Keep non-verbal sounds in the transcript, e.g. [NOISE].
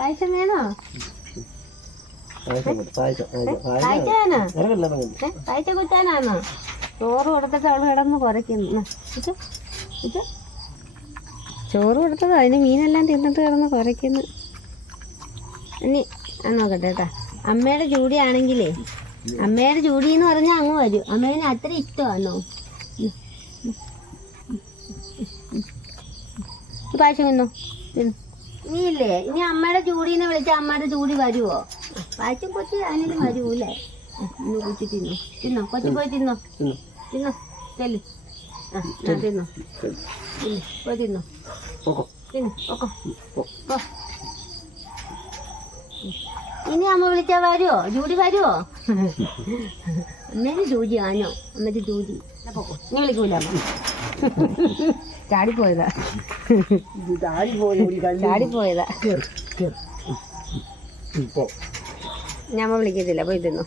പായസം വേണോ? പായസം കുറ്റാനാണോ? ചോറ് കൊടുത്തിട്ട് അവൾ കിടന്ന് കുറയ്ക്കുന്നു ന്നാ, ഇത് ഇത് ചോറ് കൊടുത്തത് അതിന് മീനെല്ലാം തിന്നിട്ട് കിടന്ന് കുറയ്ക്കുന്നു ഇനി ആ നോക്കട്ടെ കേട്ടാ. അമ്മയുടെ ചൂടിയാണെങ്കിലേ അമ്മയുടെ ചൂടി എന്ന് പറഞ്ഞാൽ അങ്ങ് വരും. അമ്മേനെ അത്ര ഇഷ്ടമാണോ? പായസം തിന്നോ? തിന്നു. നീ ഇല്ലേ ഇനി അമ്മയുടെ ചൂടിനെ വിളിച്ചാൽ അമ്മയുടെ ചൂടി വരുവോ? പായസം കൊച്ചി അതിനും വരൂലേ ഇന്ന് കൊച്ചി തിന്നു. തിന്നോ? കൊച്ചി പോയി തിന്നോ? തിന്നു. ചെല്ലു. ആ തിന്നോ? പോയി തിന്നോ? തിന്നു? ഓക്കോ ഇനി അമ്മ വിളിച്ചാ വരുവോ? ജൂഡി വരുവോ? [LAUGHS] അമ്മേന്റെ ജൂജി ആണോ അമ്മേന്റെ ജൂജി നീ വിളിക്കൂല അമ്മ. [LAUGHS] ചാടിപ്പോയതാ. ചാടിപ്പോയതാ അമ്മ വിളിക്കത്തില്ല പോയി തിന്നു.